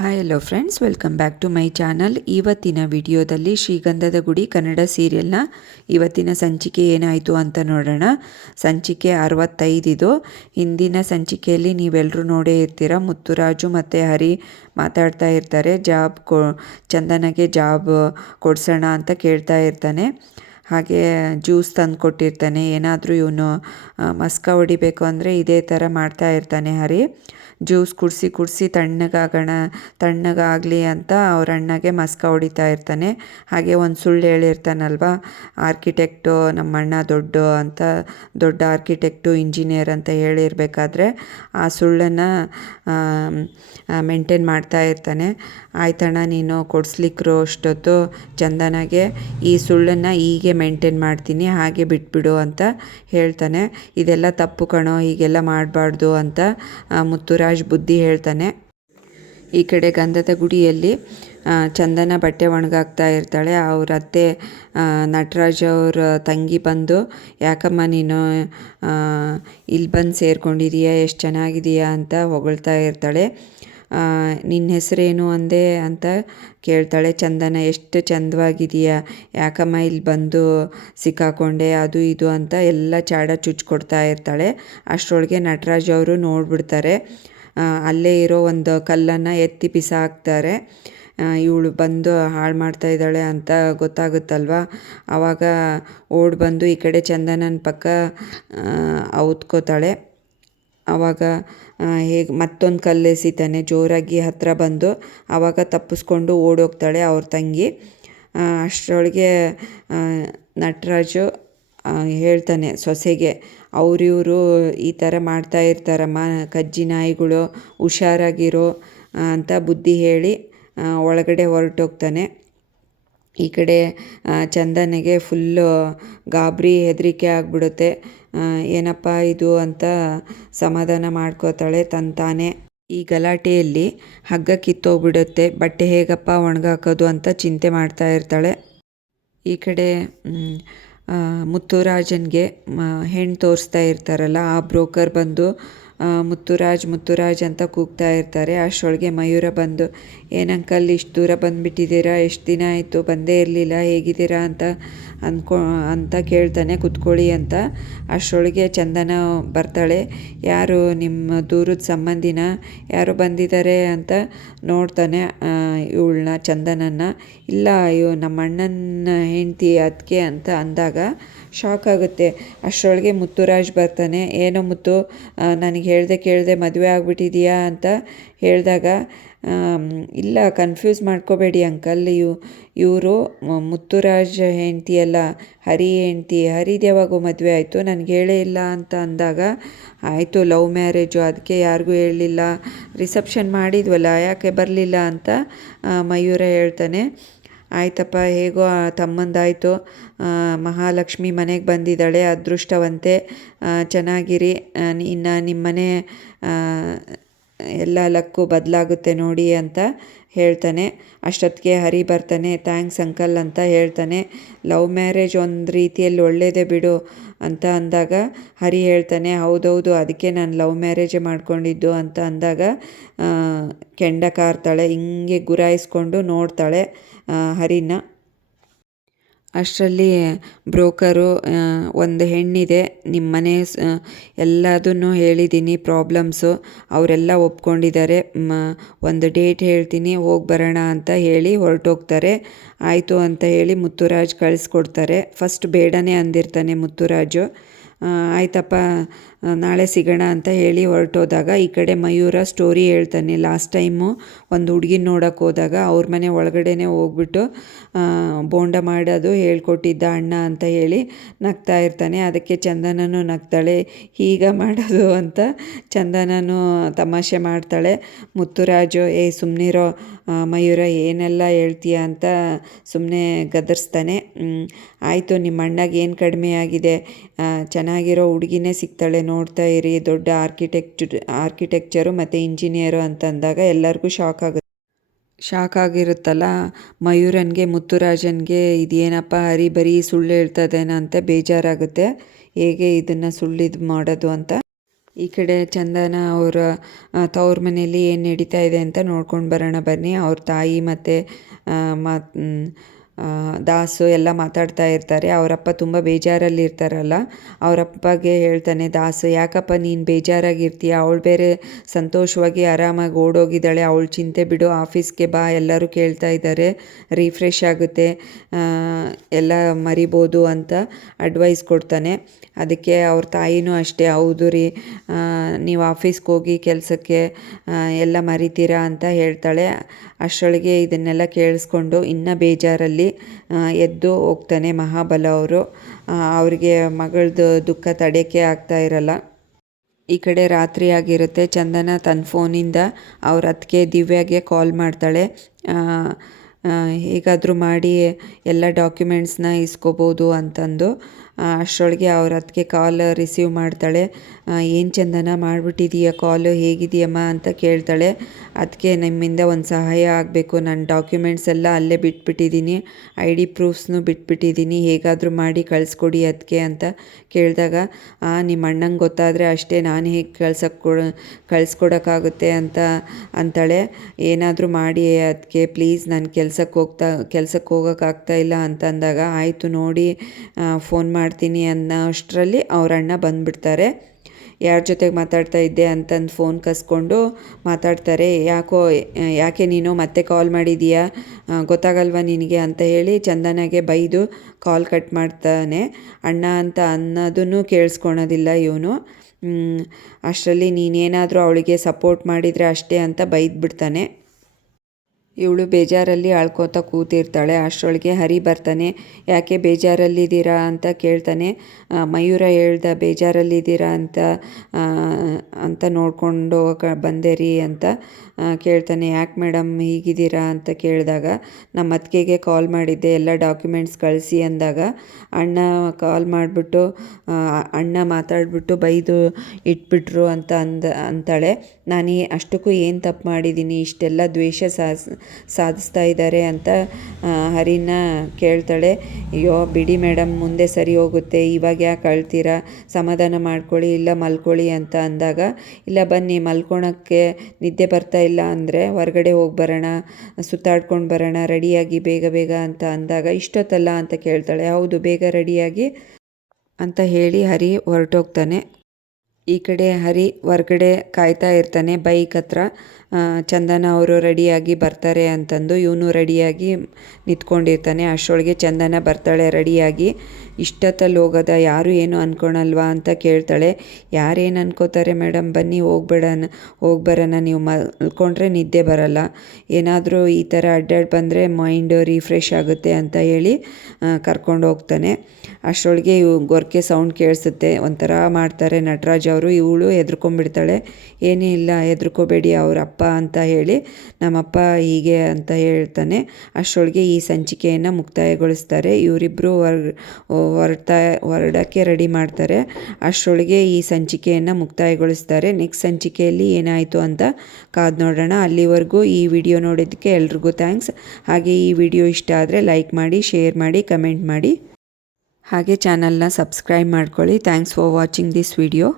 Hi hello friends welcome back to my channel ಇವತ್ತಿನ ವಿಡಿಯೋದಲ್ಲಿ ಶ್ರೀಗಂಧದ ಗುಡಿ ಕನ್ನಡ ಸೀರಿಯಲ್ನ ಇವತ್ತಿನ ಸಂಚಿಕೆ ಏನಾಯಿತು ಅಂತ ನೋಡೋಣ. ಸಂಚಿಕೆ ಅರವತ್ತೈದಿದು. ಹಿಂದಿನ ಸಂಚಿಕೆಯಲ್ಲಿ ನೀವೆಲ್ಲರೂ ನೋಡೇ ಇರ್ತೀರ? ಮುತ್ತುರಾಜು ಮತ್ತು ಹರಿ ಮಾತಾಡ್ತಾ ಇರ್ತಾರೆ. ಜಾಬ್ ಕೊ ಚಂದನಗೆ ಜಾಬ್ ಕೊಡ್ಸೋಣ ಅಂತ ಕೇಳ್ತಾ ಇರ್ತಾನೆ. ಹಾಗೆ ಜ್ಯೂಸ್ ತಂದು ಕೊಟ್ಟಿರ್ತಾನೆ ಏನಾದರೂ ಇವನು ಮಸ್ಕ ಹೊಡಿಬೇಕು ಅಂದರೆ ಇದೇ ಥರ ಮಾಡ್ತಾ ಇರ್ತಾನೆ ಹರಿ. ಜ್ಯೂಸ್ ಕುಡಿಸಿ ಕುಡಿಸಿ ತಣ್ಣಗಾಗೋಣ, ತಣ್ಣಗಾಗಲಿ ಅಂತ ಅವ್ರ ಅಣ್ಣಗೆ ಮಸ್ಕ ಹೊಡಿತಾ ಇರ್ತಾನೆ. ಹಾಗೆ ಒಂದು ಸುಳ್ಳು ಹೇಳಿರ್ತಾನಲ್ವ, ಆರ್ಕಿಟೆಕ್ಟು ನಮ್ಮ ಅಣ್ಣ ದೊಡ್ಡ ಅಂತ, ದೊಡ್ಡ ಆರ್ಕಿಟೆಕ್ಟು, ಇಂಜಿನಿಯರ್ ಅಂತ ಹೇಳಿರ್ಬೇಕಾದ್ರೆ ಆ ಸುಳ್ಳನ್ನು ಮೇಂಟೈನ್ ಮಾಡ್ತಾ ಇರ್ತಾನೆ. ಆಯ್ತಣ್ಣ, ನೀನು ಕೊಡಿಸ್ಲಿಕ್ಕರು ಅಷ್ಟೊತ್ತು, ಚಂದನಾಗೆ ಈ ಸುಳ್ಳನ್ನು ಹೀಗೆ ಮೇಂಟೈನ್ ಮಾಡ್ತೀನಿ, ಹಾಗೆ ಬಿಟ್ಬಿಡು ಅಂತ ಹೇಳ್ತಾನೆ. ಇದೆಲ್ಲ ತಪ್ಪು ಕಣೋ, ಹೀಗೆಲ್ಲ ಮಾಡಬಾರ್ದು ಅಂತ ಮುತ್ತುರಾಜ್ ಬುದ್ಧಿ ಹೇಳ್ತಾನೆ. ಈ ಕಡೆ ಗಂಧದ ಗುಡಿಯಲ್ಲಿ ಚಂದನ ಬಟ್ಟೆ ಒಣಗಾಗ್ತಾ ಇರ್ತಾಳೆ. ಅವ್ರ ಅತ್ತೆ ನಟರಾಜ್ ಅವ್ರ ತಂಗಿ ಬಂದು, ಯಾಕಮ್ಮ ನೀನು ಇಲ್ಲಿ ಬಂದು ಸೇರ್ಕೊಂಡಿದೀಯ, ಎಷ್ಟು ಚೆನ್ನಾಗಿದೀಯ ಅಂತ ಹೊಗಳ್ತಾ ಇರ್ತಾಳೆ. ನಿನ್ನ ಹೆಸರೇನು ಅಂದೆ ಅಂತ ಕೇಳ್ತಾಳೆ. ಚಂದನ, ಎಷ್ಟು ಚಂದವಾಗಿದೆಯಾ ಯಾಕಮ್ಮ ಇಲ್ಲಿ ಬಂದು ಸಿಕ್ಕಾಕೊಂಡೆ? ಅದು ಇದು ಅಂತ ಎಲ್ಲ ಚಾಡ ಚುಚ್ಕೊಡ್ತಾ ಇರ್ತಾಳೆ. ಅಷ್ಟರೊಳಗೆ ನಟರಾಜ್ ಅವರು ನೋಡಿಬಿಡ್ತಾರೆ. ಅಲ್ಲೇ ಇರೋ ಒಂದು ಕಲ್ಲನ್ನು ಎತ್ತಿ ಬಿಸಾಕ್ತಾರೆ. ಇವಳು ಬಂದು ಹಾಳು ಮಾಡ್ತಾ ಇದ್ದಾಳೆ ಅಂತ ಗೊತ್ತಾಗುತ್ತಲ್ವ? ಆವಾಗ ಓಡಿ ಬಂದು ಈ ಕಡೆ ಚಂದನನ ಪಕ್ಕ ಔತ್ಕೋತಾಳೆ. ಆವಾಗ ಹೇಗೆ ಮತ್ತೊಂದು ಕಲ್ಲು ಎಸಿತಾನೆ ಜೋರಾಗಿ ಹತ್ತಿರ ಬಂದು ಆವಾಗ ತಪ್ಪಿಸ್ಕೊಂಡು ಓಡೋಗ್ತಾಳೆ ಅವ್ರ ತಂಗಿ. ಅಷ್ಟರೊಳಗೆ ನಟರಾಜು ಹೇಳ್ತಾನೆ ಸೊಸೆಗೆ ಅವರಿವರು ಈ ಥರ ಮಾಡ್ತಾ ಇರ್ತಾರಮ್ಮ, ಕಜ್ಜಿ ನಾಯಿಗಳು ಹುಷಾರಾಗಿರೋ ಅಂತ ಬುದ್ಧಿ ಹೇಳಿ ಒಳಗಡೆ ಹೊರಟೋಗ್ತಾನೆ. ಈ ಕಡೆ ಚಂದನಿಗೆ ಫುಲ್ಲು ಗಾಬರಿ ಹೆದರಿಕೆ ಆಗಿಬಿಡುತ್ತೆ. ಏನಪ್ಪ ಇದು ಅಂತ ಸಮಾಧಾನ ಮಾಡ್ಕೋತಾಳೆ ತಂತಾನೆ. ಈ ಗಲಾಟೆಯಲ್ಲಿ ಹಗ್ಗ ಕಿತ್ತೋಗ್ಬಿಡುತ್ತೆ. ಬಟ್ಟೆ ಹೇಗಪ್ಪ ಒಣಗಾಕೋದು ಅಂತ ಚಿಂತೆ ಮಾಡ್ತಾ ಇರ್ತಾಳೆ. ಈ ಕಡೆ ಮುತ್ತುರಾಜನ್ಗೆ ಹೆಣ್ಣು ತೋರಿಸ್ತಾ ಇರ್ತಾರಲ್ಲ, ಆ ಬ್ರೋಕರ್ ಬಂದು ಮುತ್ತುರಾಜ್ ಮುತ್ತುರಾಜ್ ಅಂತ ಕೂಗ್ತಾ ಇರ್ತಾರೆ. ಅಷ್ಟರೊಳಗೆ ಮಯೂರ ಬಂದು ಏನಂಕಲ್ ಇಷ್ಟು ದೂರ ಬಂದುಬಿಟ್ಟಿದ್ದೀರಾ? ಎಷ್ಟು ದಿನ ಆಯಿತು? ಬಂದೇ ಇರಲಿಲ್ಲ. ಹೇಗಿದ್ದೀರಾ ಅಂತ ಅಂದ್ಕೊ ಅಂತ ಕೇಳ್ತಾನೆ, ಕುತ್ಕೊಳ್ಳಿ ಅಂತ. ಅಷ್ಟರೊಳಗೆ ಚಂದನ ಬರ್ತಾಳೆ. ಯಾರು ನಿಮ್ಮ ದೂರದ ಸಂಬಂಧಿನ? ಯಾರು ಬಂದಿದ್ದಾರೆ ಅಂತ ನೋಡ್ತಾನೆ ಇವಳನ್ನ, ಚಂದನನ್ನು. ಇಲ್ಲ, ಅಯ್ಯೋ ನಮ್ಮ ಅಣ್ಣನ ಹೆಂಡ್ತಿ ಅದಕ್ಕೆ ಅಂತ ಅಂದಾಗ ಶಾಕ್ ಆಗುತ್ತೆ. ಅಷ್ಟರೊಳಗೆ ಮುತ್ತುರಾಜ್ ಬರ್ತಾನೆ, ಏನೋ ಮುತ್ತು ನನಗೆ ಹೇಳ್ದೆ ಕೇಳದೆ ಮದುವೆ ಆಗಿಬಿಟ್ಟಿದೀಯಾ ಅಂತ ಹೇಳಿದಾಗ ಇಲ್ಲ ಕನ್ಫ್ಯೂಸ್ ಮಾಡ್ಕೋಬೇಡಿ ಅಂಕಲ್ ಇವು ಇವರು ಮುತ್ತುರಾಜ್ ಹೆಂಡ್ತಿ ಅಲ್ಲ, ಹರಿ ಹೆಂಡ್ತಿ. ಹರಿದು ಯಾವಾಗೋ ಮದುವೆ ಆಯಿತು, ನನಗೆ ಹೇಳೇ ಇಲ್ಲ ಅಂತ ಅಂದಾಗ, ಆಯಿತು ಲವ್ ಮ್ಯಾರೇಜು ಅದಕ್ಕೆ ಯಾರಿಗೂ ಹೇಳಲಿಲ್ಲ. ರಿಸೆಪ್ಷನ್ ಮಾಡಿದ್ವಲ್ಲ, ಯಾಕೆ ಬರಲಿಲ್ಲ? ಅಂತ ಮಯೂರ ಹೇಳ್ತಾನೆ. ಆಯ್ತಪ್ಪ, ಹೇಗೋ ತಮ್ಮಂದಾಯಿತು. ಮಹಾಲಕ್ಷ್ಮಿ ಮನೆಗೆ ಬಂದಿದ್ದಾಳೆ, ಅದೃಷ್ಟವಂತೆ. ಚೆನ್ನಾಗಿರಿ. ಇನ್ನು ನಿಮ್ಮ ಮನೆ ಎಲ್ಲ ಲಕ್ಕು ಬದಲಾಗುತ್ತೆ ನೋಡಿ ಅಂತ ಹೇಳ್ತಾನೆ, ಅಷ್ಟೊತ್ತಿಗೆ ಹರಿ ಬರ್ತಾನೆ, ಥ್ಯಾಂಕ್ಸ್ ಅಂಕಲ್ ಅಂತ ಹೇಳ್ತಾನೆ, ಲವ್ ಮ್ಯಾರೇಜ್ ಒಂದು ರೀತಿಯಲ್ಲಿ ಒಳ್ಳೆಯದೇ ಬಿಡು ಅಂತ ಅಂದಾಗ ಹರಿ ಹೇಳ್ತಾನೆ, ಹೌದೌದು, ಅದಕ್ಕೆ ನಾನು ಲವ್ ಮ್ಯಾರೇಜ್ ಮಾಡ್ಕೊಂಡಿದ್ದು ಅಂತ ಅಂದಾಗ ಕೆಂಡ ಕಾರ್ತಾಳೆ, ಹಿಂಗೆ ಗುರಾಯಿಸ್ಕೊಂಡು ನೋಡ್ತಾಳೆ ಹರಿನ. ಅಷ್ಟರಲ್ಲಿ ಬ್ರೋಕರು ಒಂದು ಹೆಣ್ಣಿದೆ. ನಿಮ್ಮ ಮನೆ ಎಲ್ಲದನ್ನು ಹೇಳಿದ್ದೀನಿ, ಪ್ರಾಬ್ಲಮ್ಸು. ಅವರೆಲ್ಲ ಒಪ್ಕೊಂಡಿದ್ದಾರೆ. ಒಂದು ಡೇಟ್ ಹೇಳ್ತೀನಿ, ಹೋಗಿ ಬರೋಣ ಅಂತ ಹೇಳಿ ಹೊರಟೋಗ್ತಾರೆ. ಆಯಿತು ಅಂತ ಹೇಳಿ ಮುತ್ತುರಾಜ್ ಕಳಿಸ್ಕೊಡ್ತಾರೆ. ಫಸ್ಟ್ ಬೇಡನೇ ಅಂದಿರ್ತಾನೆ ಮುತ್ತುರಾಜು. ಆಯ್ತಪ್ಪ ನಾಳೆ ಸಿಗೋಣ ಅಂತ ಹೇಳಿ ಹೊರಟೋದಾಗ ಈ ಕಡೆ ಮಯೂರ ಸ್ಟೋರಿ ಹೇಳ್ತಾನೆ. ಲಾಸ್ಟ್ ಟೈಮು ಒಂದು ಹುಡುಗಿನ ನೋಡೋಕೆ ಹೋದಾಗ ಅವ್ರ ಮನೆ ಒಳಗಡೆನೇ ಹೋಗ್ಬಿಟ್ಟು ಬೋಂಡ ಮಾಡೋದು ಹೇಳ್ಕೊಟ್ಟಿದ್ದ ಅಣ್ಣ ಅಂತ ಹೇಳಿ ನಗ್ತಾ ಇರ್ತಾನೆ. ಅದಕ್ಕೆ ಚಂದನನು ನಗ್ತಾಳೆ. ಹೀಗ ಮಾಡೋದು ಅಂತ ಚಂದನನು ತಮಾಷೆ ಮಾಡ್ತಾಳೆ. ಮುತ್ತುರಾಜು, ಏ ಸುಮ್ಮನಿರೋ ಮಯೂರ ಏನೆಲ್ಲ ಹೇಳ್ತೀಯ ಅಂತ ಸುಮ್ಮನೆ ಗದರ್ಸ್ತಾನೆ. ಆಯಿತು ನಿಮ್ಮ ಅಣ್ಣಗೆ ಏನು ಕಡಿಮೆ ಆಗಿದೆ? ಚೆನ್ನಾಗಿರೋ ಹುಡುಗಿನೇ ಸಿಗ್ತಾಳೆ ನೋಡ್ತಾ ಇರಿ. ದೊಡ್ಡ ಆರ್ಕಿಟೆಕ್ಚರ್ ಆರ್ಕಿಟೆಕ್ಚರು ಮತ್ತು ಇಂಜಿನಿಯರು ಅಂತಂದಾಗ ಎಲ್ಲರಿಗೂ ಶಾಕ್ ಆಗುತ್ತೆ. ಶಾಕ್ ಆಗಿರುತ್ತಲ್ಲ? ಮಯೂರನ್ಗೆ, ಮುತ್ತುರಾಜನ್ಗೆ ಇದೇನಪ್ಪ ಹರಿ ಬರೀ ಸುಳ್ಳು ಹೇಳ್ತದೇನೋ ಅಂತ ಬೇಜಾರಾಗುತ್ತೆ. ಹೇಗೆ ಇದನ್ನು ಸುಳ್ಳು ಇದು ಮಾಡೋದು ಅಂತ? ಈ ಕಡೆ ಚಂದನ ಅವರ ತವ್ರ ಮನೆಯಲ್ಲಿ ಏನು ನಡೀತಾ ಇದೆ ಅಂತ ನೋಡ್ಕೊಂಡು ಬರೋಣ ಬನ್ನಿ. ಅವ್ರ ತಾಯಿ ಮತ್ತು ಮಾತ್ ದಾಸು ಎಲ್ಲ ಮಾತಾಡ್ತಾ ಇರ್ತಾರೆ. ಅವರಪ್ಪ ತುಂಬ ಬೇಜಾರಲ್ಲಿ ಇರ್ತಾರಲ್ಲ. ಅವರಪ್ಪಗೆ ಹೇಳ್ತಾನೆ, ದಾಸು, ಯಾಕಪ್ಪ ನೀನು ಬೇಜಾರಾಗಿರ್ತೀಯ? ಅವಳು ಬೇರೆ ಸಂತೋಷವಾಗಿ ಆರಾಮಾಗಿ ಓಡೋಗಿದ್ದಾಳೆ. ಅವಳು ಚಿಂತೆ ಬಿಡು, ಆಫೀಸ್ಗೆ ಬಾ ಎಲ್ಲರೂ ಕೇಳ್ತಾ ಇದ್ದಾರೆ. ರಿಫ್ರೆಶ್ ಆಗುತ್ತೆ. ಎಲ್ಲ ಮರಿಬೋದು ಅಂತ ಅಡ್ವೈಸ್ ಕೊಡ್ತಾನೆ. ಅದಕ್ಕೆ ಅವ್ರ ತಾಯಿನೂ ಅಷ್ಟೇ, ಹೌದು ರೀ ನೀವು ಆಫೀಸ್ಗೆ ಹೋಗಿ ಕೆಲಸಕ್ಕೆ ಎಲ್ಲ ಮರಿತೀರಾ ಅಂತ ಹೇಳ್ತಾಳೆ. ಅಷ್ಟೊಳಗೆ ಇದನ್ನೆಲ್ಲ ಕೇಳಿಸ್ಕೊಂಡು ಇನ್ನೂ ಬೇಜಾರಲ್ಲಿ ಎದ್ದು ಹೋಗ್ತಾನೆ ಮಹಾಬಲ ಅವರು. ಅವ್ರಿಗೆ ಮಗಳದ್ದು ದುಃಖ ತಡೆಯೋಕ್ಕೆ ಆಗ್ತಾ ಇರಲ್ಲ. ಈ ಕಡೆ ರಾತ್ರಿ ಆಗಿರುತ್ತೆ. ಚಂದನ ತನ್ನ ಫೋನಿಂದ ಅವ್ರ ಅತ್ತಿಗೆ ದಿವ್ಯಾಗೆ ಕಾಲ್ ಮಾಡ್ತಾಳೆ. ಹೇಗಾದರೂ ಮಾಡಿ ಎಲ್ಲ ಡಾಕ್ಯುಮೆಂಟ್ಸ್ನ ಇಸ್ಕೋಬೋದು ಅಂತಂದು. ಅಷ್ಟರೊಳಗೆ ಅವ್ರ ಅದಕ್ಕೆ ಕಾಲ್ ರಿಸೀವ್ ಮಾಡ್ತಾಳೆ. ಏನು ಚಂದನ ಮಾಡಿಬಿಟ್ಟಿದೀಯ? ಕಾಲು ಹೇಗಿದೆಯಮ್ಮ? ಅಂತ ಕೇಳ್ತಾಳೆ. ಅದಕ್ಕೆ ನಿಮ್ಮಿಂದ ಒಂದು ಸಹಾಯ ಆಗಬೇಕು. ನನ್ನ ಡಾಕ್ಯುಮೆಂಟ್ಸ್ ಎಲ್ಲ ಅಲ್ಲೇ ಬಿಟ್ಬಿಟ್ಟಿದ್ದೀನಿ ಐ ಡಿ ಪ್ರೂಫ್ಸ್ನು ಬಿಟ್ಬಿಟ್ಟಿದ್ದೀನಿ ಹೇಗಾದರೂ ಮಾಡಿ ಕಳಿಸ್ಕೊಡಿ ಅದಕ್ಕೆ ಅಂತ ಕೇಳಿದಾಗ ನಿಮ್ಮ ಅಣ್ಣಂಗೆ ಗೊತ್ತಾದರೆ ಅಷ್ಟೇ ನಾನು ಹೇಗೆ ಕಳ್ಸಕ್ಕೆ ಕೊಡ ಕಳಿಸ್ಕೊಡೋಕ್ಕಾಗುತ್ತೆ ಅಂತ ಅಂತಾಳೆ. ಏನಾದರೂ ಮಾಡಿ ಅದಕ್ಕೆ ಪ್ಲೀಸ್ ನಾನು ಕೆಲ್ಸಕ್ಕೆ ಹೋಗ್ತಾ ಕೆಲ್ಸಕ್ಕೆ ಹೋಗೋಕ್ಕಾಗ್ತಾ ಇಲ್ಲ ಅಂತಂದಾಗ ಆಯಿತು ನೋಡಿ ಫೋನ್ ಮಾಡ್ತೀನಿ ಅನ್ನೋ ಅಷ್ಟರಲ್ಲಿ ಅವ್ರ ಅಣ್ಣ ಬಂದುಬಿಡ್ತಾರೆ. ಯಾರ ಜೊತೆಗೆ ಮಾತಾಡ್ತಾ ಇದ್ದೆ ಅಂತಂದು ಫೋನ್ ಕಸ್ಕೊಂಡು ಮಾತಾಡ್ತಾರೆ, ಯಾಕೋ, ಯಾಕೆ ನೀನು ಮತ್ತೆ ಕಾಲ್ ಮಾಡಿದೀಯಾ? ಗೊತ್ತಾಗಲ್ವಾ ನಿನಗೆ? ಅಂತ ಹೇಳಿ ಚಂದನಾಗೆ ಬೈದು ಕಾಲ್ ಕಟ್ ಮಾಡ್ತಾನೆ. ಅಣ್ಣ ಅಂತ ಅನ್ನೋದನ್ನು ಕೇಳಿಸ್ಕೊಳೋದಿಲ್ಲ ಇವನು. ಅಷ್ಟರಲ್ಲಿ ನೀನೇನಾದರೂ ಅವಳಿಗೆ ಸಪೋರ್ಟ್ ಮಾಡಿದರೆ ಅಷ್ಟೇ ಅಂತ ಬೈದ್ಬಿಡ್ತಾನೆ. ಇವಳು ಬೇಜಾರಲ್ಲಿ ಅಳ್ಕೋತ ಕೂತಿರ್ತಾಳೆ. ಅಷ್ಟರೊಳಗೆ ಹರಿ ಬರ್ತಾನೆ. ಯಾಕೆ ಬೇಜಾರಲ್ಲಿದ್ದೀರಾ ಅಂತ ಕೇಳ್ತಾನೆ. ಮಯೂರ ಹೇಳ್ದ, ಬೇಜಾರಲ್ಲಿದ್ದೀರಾ ಅಂತ ಅಂತ ನೋಡಿಕೊಂಡು ಬಂದೆ ರೀ ಅಂತ ಕೇಳ್ತಾನೆ. ಯಾಕೆ ಮೇಡಮ್ ಹೀಗಿದ್ದೀರಾ ಅಂತ ಕೇಳಿದಾಗ, ನಮ್ಮ ಅತ್ತಿಗೆಗೆ ಕಾಲ್ ಮಾಡಿದ್ದೆ. ಎಲ್ಲ ಡಾಕ್ಯುಮೆಂಟ್ಸ್ ಕಳಿಸಿ ಅಂದಾಗ, ಅಣ್ಣ ಕಾಲ್ ಮಾಡಿಬಿಟ್ಟು ಅಣ್ಣ ಮಾತಾಡಿಬಿಟ್ಟು ಬೈದು ಇಟ್ಬಿಟ್ರು ಅಂತ ಅಂದ, ಅಂತಾಳೆ. ನಾನು ಅಷ್ಟಕ್ಕೂ ಏನು ತಪ್ಪು ಮಾಡಿದ್ದೀನಿ? ಇಷ್ಟೆಲ್ಲ ದ್ವೇಷ ಸಾಸ್ ಸಾಧಿಸ್ತಾ ಇದ್ದಾರೆ ಅಂತ ಹರಿನ ಕೇಳ್ತಾಳೆ. ಅಯ್ಯೋ, ಬಿಡಿ ಮೇಡಮ್ ಮುಂದೆ ಸರಿ ಹೋಗುತ್ತೆ. ಇವಾಗ ಯಾಕೆ ಅಳ್ತೀರಾ? ಸಮಾಧಾನ ಮಾಡ್ಕೊಳ್ಳಿ, ಇಲ್ಲ ಮಲ್ಕೊಳ್ಳಿ ಅಂತ ಅಂದಾಗ, ಇಲ್ಲ ಬನ್ನಿ, ಮಲ್ಕೊಳಕ್ಕೆ ನಿದ್ದೆ ಬರ್ತಾ ಇಲ್ಲ ಅಂದರೆ ಹೊರಗಡೆ ಹೋಗಿ ಬರೋಣ, ಸುತ್ತಾಡ್ಕೊಂಡು ಬರೋಣ, ರೆಡಿಯಾಗಿ ಬೇಗ ಬೇಗ ಅಂತ ಅಂದಾಗ, ಇಷ್ಟೊತ್ತಲ್ಲ ಅಂತ ಕೇಳ್ತಾಳೆ. ಹೌದು, ಬೇಗ ರೆಡಿಯಾಗಿ ಅಂತ ಹೇಳಿ ಹರಿ ಹೊರಟೋಗ್ತಾನೆ. ಈ ಕಡೆ ಹರಿ ಹೊರ್ಗಡೆ ಕಾಯ್ತಾ ಇರ್ತಾನೆ. ಬೈಕ್ ಹತ್ರ ಚಂದನ ಅವರು ರೆಡಿಯಾಗಿ ಬರ್ತಾರೆ ಅಂತಂದು ಇವನು ರೆಡಿಯಾಗಿ ನಿಂತ್ಕೊಂಡಿರ್ತಾನೆ. ಅಷ್ಟರೊಳಗೆ ಚಂದನ ಬರ್ತಾಳೆ ರೆಡಿಯಾಗಿ. ಇಷ್ಟೊತ್ತಲ್ಲಿ ಹೋಗೋದ, ಯಾರು ಏನು ಅನ್ಕೊಳಲ್ವಾ ಅಂತ ಕೇಳ್ತಾಳೆ. ಯಾರೇನು ಅನ್ಕೋತಾರೆ ಮೇಡಮ್ ಬನ್ನಿ ಹೋಗಬೇಡ ಹೋಗ್ಬರೋಣ, ನೀವು ಮಲ್ಕೊಂಡ್ರೆ ನಿದ್ದೆ ಬರಲ್ಲ. ಏನಾದರೂ ಈ ಥರ ಅಡ್ಡಾಡಿ ಬಂದರೆ ಮೈಂಡ್ ರಿಫ್ರೆಶ್ ಆಗುತ್ತೆ ಅಂತ ಹೇಳಿ ಕರ್ಕೊಂಡು ಹೋಗ್ತಾನೆ. ಅಷ್ಟರೊಳಗೆ ಇವು ಗೊರ್ಕೆ ಸೌಂಡ್ ಕೇಳಿಸುತ್ತೆ. ಒಂಥರ ಮಾಡ್ತಾರೆ ನಟರಾಜ್ ಅವರು ಇವಳು ಹೆದ್ರ್ಕೊಂಡ್ಬಿಡ್ತಾಳೆ. ಏನೂ ಇಲ್ಲ, ಹೆದ್ರ್ಕೋಬೇಡಿ ಅವ್ರ ಅಪ್ಪ ಅಂತ ಹೇಳಿ ನಮ್ಮಪ್ಪ ಹೀಗೆ ಅಂತ ಹೇಳ್ತಾನೆ. ಅಷ್ಟರೊಳಗೆ ಈ ಸಂಚಿಕೆಯನ್ನು ಮುಕ್ತಾಯಗೊಳಿಸ್ತಾರೆ. ಇವರಿಬ್ಬರು ಹೊರ್ ಹೊರಡ್ತಾ, ಹೊರಡೋಕ್ಕೆ ರೆಡಿ ಮಾಡ್ತಾರೆ. ಅಷ್ಟರೊಳಗೆ ಈ ಸಂಚಿಕೆಯನ್ನು ಮುಕ್ತಾಯಗೊಳಿಸ್ತಾರೆ. ನೆಕ್ಸ್ಟ್ ಸಂಚಿಕೆಯಲ್ಲಿ ಏನಾಯಿತು ಅಂತ ಕಾದು ನೋಡೋಣ. ಅಲ್ಲಿವರೆಗೂ ಈ ವಿಡಿಯೋ ನೋಡಿದ್ದಕ್ಕೆ ಎಲ್ರಿಗೂ ಥ್ಯಾಂಕ್ಸ್ ಹಾಗೆ ಈ ವಿಡಿಯೋ ಇಷ್ಟ ಆದರೆ ಲೈಕ್ ಮಾಡಿ ಶೇರ್ ಮಾಡಿ ಕಮೆಂಟ್ ಮಾಡಿ. ಹಾಗೆ ಚಾನಲ್ನ ಸಬ್ಸ್ಕ್ರೈಬ್ ಮಾಡ್ಕೊಳ್ಳಿ. Thanks for watching this video